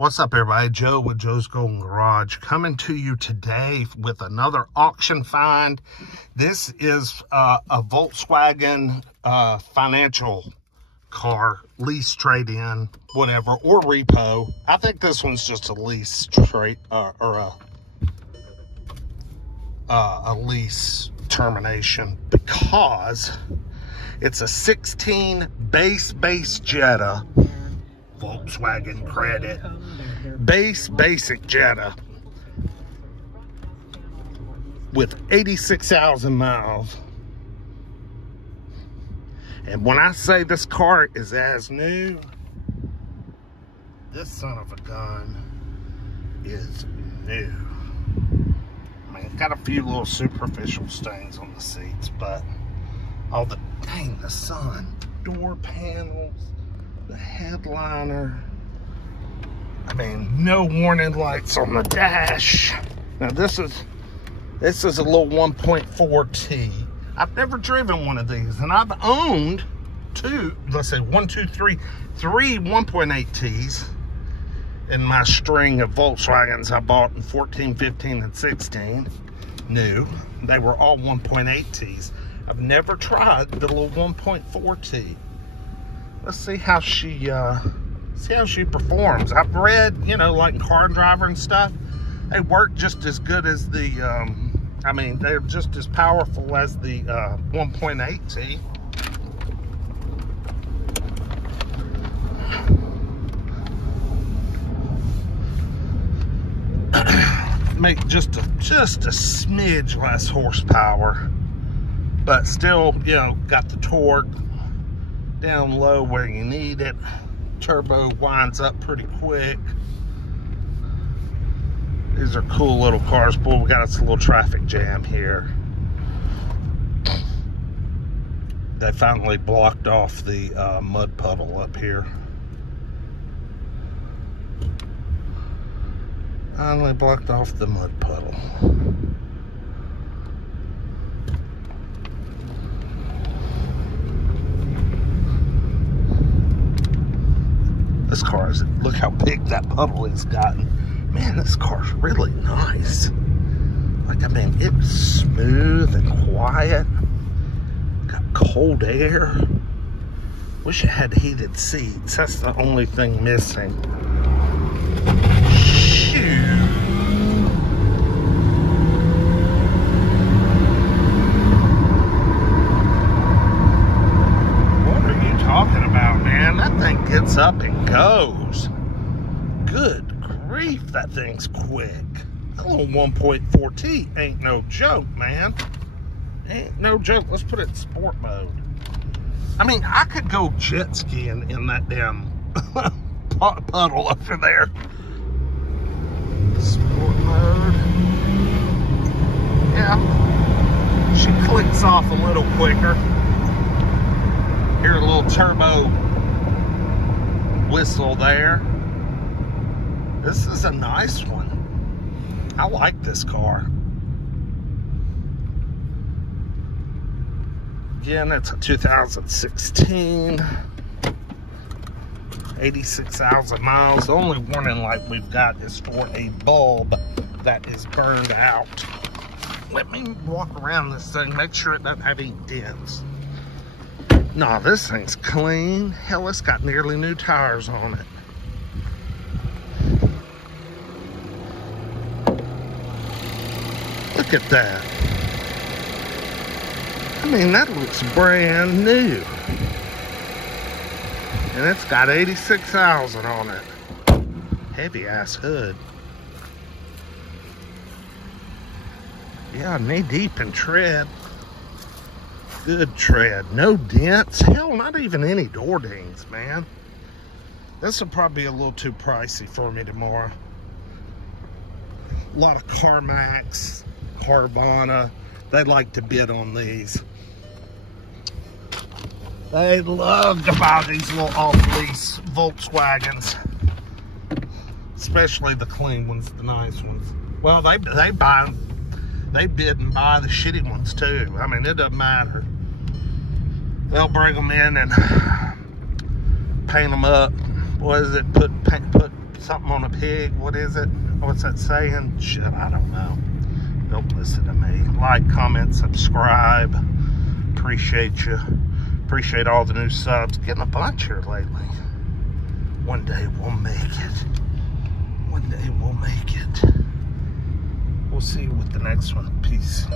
What's up, everybody? Joe with Joe's Golden Garage coming to you today with another auction find. This is a Volkswagen financial car, lease, trade-in, whatever, or repo. I think this one's just a lease trade or a lease termination, because it's a 16 base Jetta, Volkswagen credit, basic Jetta with 86,000 miles. And when I say this car is as new, this son of a gun is new. I mean, it's got a few little superficial stains on the seats, but all the, dang, the sun, door panels, the headliner. I mean, no warning lights on the dash. Now this is a little 1.4T. I've never driven one of these, and I've owned three 1.8Ts in my string of Volkswagens I bought in 14, 15, and 16. New. They were all 1.8Ts. I've never tried the little 1.4T. Let's see how she performs. I've read, you know, like in Car and Driver and stuff, they work just as good as the I mean, they're just as powerful as the 1.8T. Make just a smidge less horsepower, but still, you know, got the torque down low where you need it. Turbo winds up pretty quick. These are cool little cars. Boy, we got us a little traffic jam here. They finally blocked off the mud puddle up here. Finally blocked off the mud puddle. This car is, look how big that puddle has gotten. Man, this car's really nice. Like, I mean, it was smooth and quiet. Got cold air. Wish it had heated seats. That's the only thing missing. Shoot. Talking about, man, that thing gets up and goes. Good grief, that thing's quick. That little 1.4T ain't no joke, man. Ain't no joke. Let's put it in sport mode. I mean, I could go jet skiing in that damn puddle over there. Sport mode. Yeah. She clicks off a little quicker. Hear a little turbo whistle there. This is a nice one. I like this car. Again, it's a 2016. 86,000 miles. The only warning light we've got is for a bulb that is burned out. Let me walk around this thing, make sure it doesn't have any dents. No, this thing's clean. Hell, it's got nearly new tires on it. Look at that. I mean, that looks brand new. And it's got 86,000 on it. Heavy ass hood. Yeah, knee deep in tread. Good tread. No dents. Hell, not even any door dings, man. This will probably be a little too pricey for me tomorrow. A lot of CarMax, Carvana, they like to bid on these. They love to buy these little off-lease Volkswagens. Especially the clean ones, the nice ones. Well, they bid and buy the shitty ones too. I mean, it doesn't matter. They'll bring them in and paint them up. What is it? Put Something on a pig. What is it? What's that saying? Shit, I don't know. Don't listen to me. Like, comment, subscribe. Appreciate you. Appreciate all the new subs. Getting a bunch here lately. One day we'll make it. One day we'll make it. We'll see you with the next one. Peace.